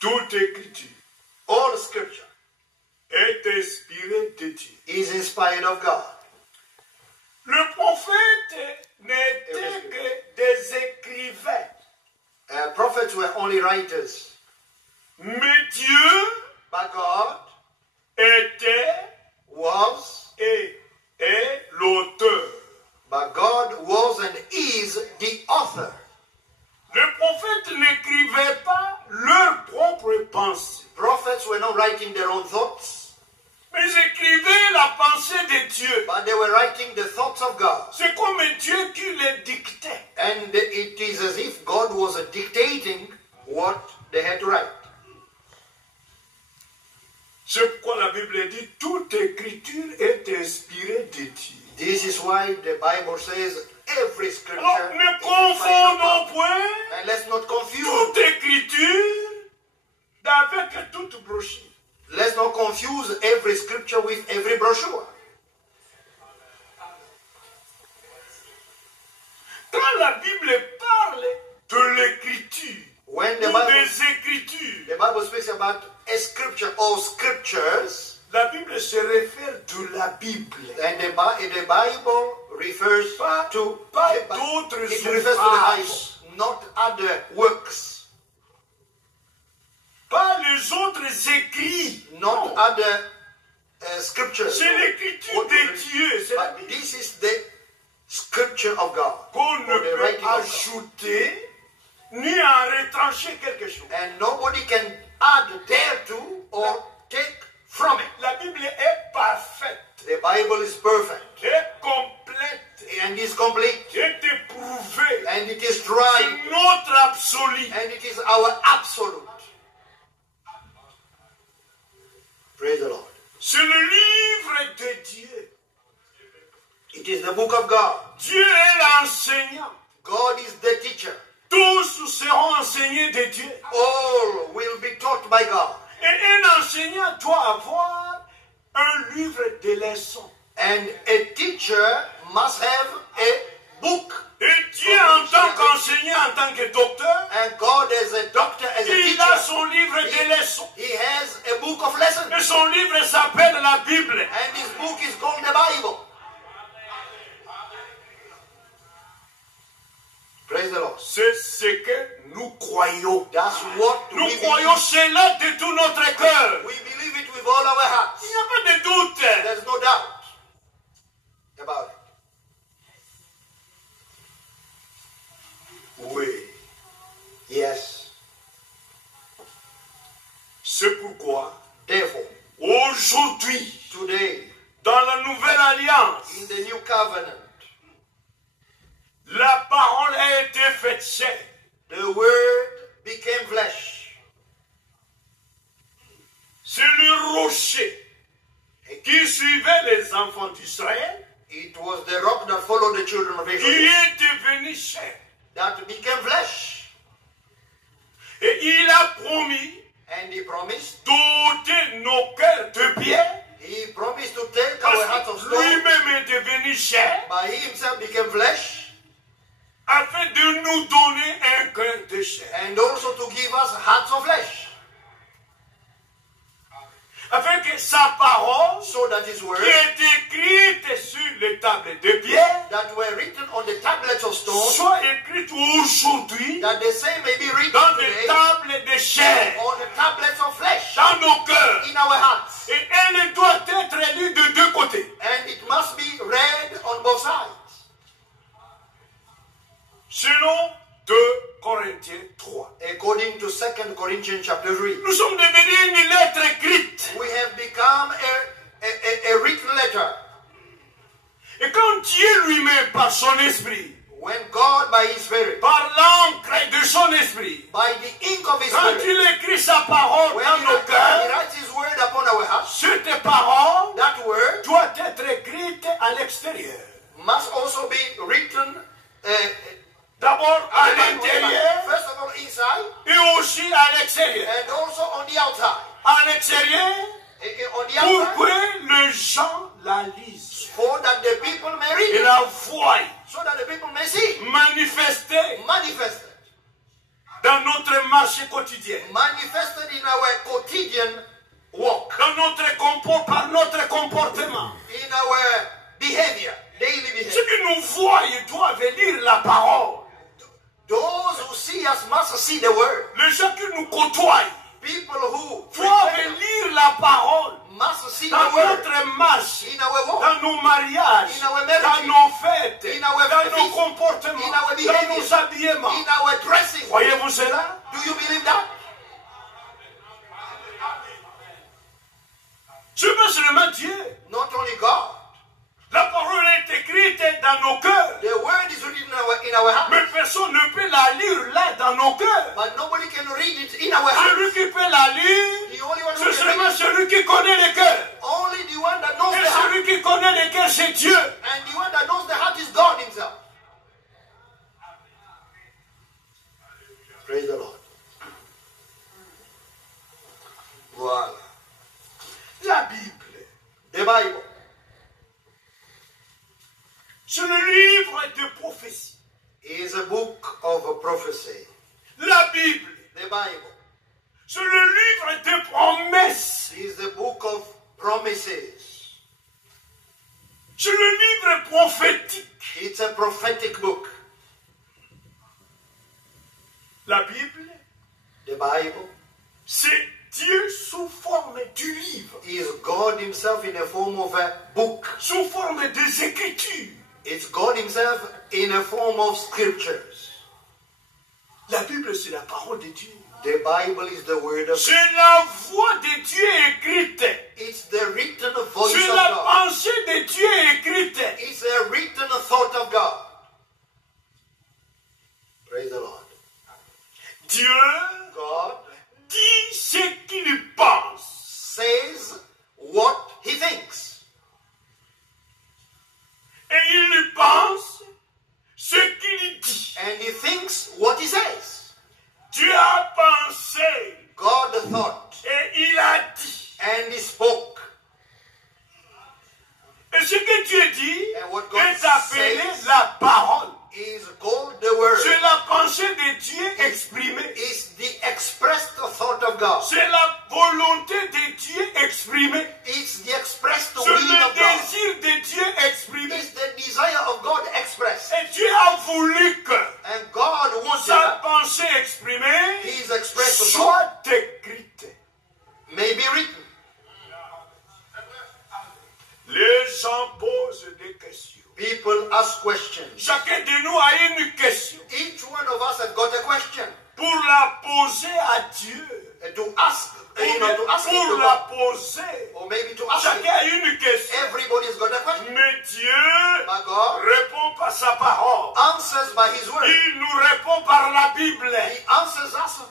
Toute écriture All scripture est inspirée de Dieu. is inspired of God. Le prophète n'était que des écrivains. Prophets were only writers. Mais Dieu But God était was, et est l'auteur. but God was and is the author. Le prophète n'écrivait pas leurs propres pensées, Prophets were not writing their own thoughts, mais ils écrivaient la pensée de Dieu. but they were writing the thoughts of God. C'est comme Dieu qui les dictait. And it is as if God was dictating what they had to write. C'est pourquoi la Bible dit toute écriture est inspirée de Dieu. This is why the Bible says every scripture Alors ne is inspired of confondons God. point And let's not confuse. toute écriture avec toute brochure. Let's not confuse every scripture with every brochure. Quand la Bible parle de l'écriture When ou the Bible, des écritures, the Bible speaks about a scripture or scriptures, la Bible se réfère de la Bible. and the Bible refers to Pas it d'autres refers to the Bible, ouvrages. not other works, Pas les autres écrits. not Non. other scriptures. C'est l'écriture What de was- Dieu. C'est la But Bible this is the scripture of God, qu'on ne or the peut writing of God. ajouter ni en retrancher quelque chose. And nobody can add thereto or take from it. La Bible est parfaite, The Bible is perfect est complète, and is complete est éprouvée. and it is C'est tried notre absolu. and it is our absolute. Praise the Lord. C'est le livre de Dieu. It is the book of God. Dieu est l'enseignant. God is the teacher. Tous seront enseignés de Dieu. All will be taught by God. Et un enseignant doit avoir un livre de leçons. And a teacher must have a book. Et Dieu, en tant qu'enseignant, en tant que docteur, And God as a doctor, as a il a teacher, son livre de leçons. he has a book of lessons. Et son livre s'appelle la Bible. And his book is called the Bible. Praise the Lord. C'est ce que nous croyons. That's what Nous we croyons believe. cela de tout notre cœur. We believe it with all our hearts. Il n'y a pas de doute. There's no doubt about it. Oui. Yes. C'est pourquoi, Therefore, aujourd'hui, today, dans la nouvelle alliance, in the new covenant, la parole a été faite chair. the word became flesh. C'est le rocher qui suivait les enfants d'Israël It was the rock that followed the children of qui Israel est devenu chair. that became flesh. Et il a promis And he promised, d'ôter nos cœurs de pierre he promised to take our hearts of parce que stone, lui-même est devenu chair but he himself became flesh, afin de nous donner un cœur de chair. and also to give us hearts of flesh, Afin que sa parole, so that his word qui est écrite sur les tables de pierre, that were written on the tablets of stone, soit écrite aujourd'hui that the same may be written dans les today tables de chair, on the tablets of flesh dans nos cœurs. in our hearts. Et elle doit être lue de deux côtés. And it must be read on both sides. Selon 2 Corinthiens 3. According to 2 Corinthians chapter 3, Nous sommes devenus une lettre écrite. we have become a written letter. Et quand Dieu lui-même, par son esprit, When God, by his Spirit, par l'encre de son esprit, by the ink of his quand Spirit, il écrit sa parole when dans he nos cœurs, writes his word upon our hearts, cette parole that word doit être écrite à l'extérieur. must also be written D'abord à l'intérieur first of all inside et aussi à l'extérieur. and also on the outside. À l'extérieur, On the pour outside, que les gens la lisent for that the people may read et it, la voient so that the people may see, manifester manifested dans notre marche quotidienne, manifested in our quotidian walk, dans par notre comportement. in our behavior, daily behavior. Ceux qui nous voient, ils doivent lire la parole. Those who see us must see the word. Les gens qui nous côtoient People who doivent frequent lire la parole must see the dans word notre marche, in our walk, dans nos mariages, in our dans marriage, nos fêtes, in our dans nos feast, comportements, in our dans behavior, nos habillements. in our dressing. Voyez-vous cela? Do you believe that? Je veux seulement Dieu. Not only God. La parole est écrite dans nos cœurs. The word is written in our heart. Mais personne ne peut la lire là dans nos cœurs. But nobody can read it in our heart. Celui qui peut la lire, The only one who c'est can seulement read it, celui qui connaît les cœurs. only the one that knows Et the heart. celui qui connaît les cœurs, c'est Dieu. And the one that knows the heart is God himself. Praise the Lord. Voilà. La Bible, The Bible c'est le livre de prophétie. is a book of prophecy. La Bible, The Bible c'est le livre de promesses. is the book of promises. C'est le livre prophétique. It's a prophetic book. La Bible, The Bible c'est Dieu sous forme du livre, is God himself in a form of a book. sous forme des Écritures. It's God himself in a form of scriptures. La Bible, c'est la parole de Dieu. The Bible is the word of God. C'est la voix de Dieu écrite. It's the written voice C'est of la God. pensée de Dieu écrite. It's a written thought of God. Praise the Lord. Dieu God dit ce qu'il pense. says what he thinks. Et il pense ce qu'il dit. And he thinks what he says. Dieu a pensé God thought et il a dit. and he spoke. Et ce que Dieu dit And what God est appelé says la parole. Is called the word. C'est la pensée de Dieu exprimée. It's the expressed thought of God. C'est la volonté de Dieu exprimée. It's the expressed C'est will le of God. désir de Dieu exprimé. It's the desire of God expressed. Et Dieu a voulu que And God wanted sa that pensée exprimée his expressed thought soit écrite. may be written. Les gens posent des questions. People ask questions. Chacun de nous a une question. Each one of us has got a question. Pour la poser à Dieu. And to ask, Ou to ask it pour to la God. poser. Or maybe to ask Chacun it. a une question. Everybody's got a question. Mais Dieu But God répond par sa parole. answers by his word. Il nous répond par la Bible. He answers us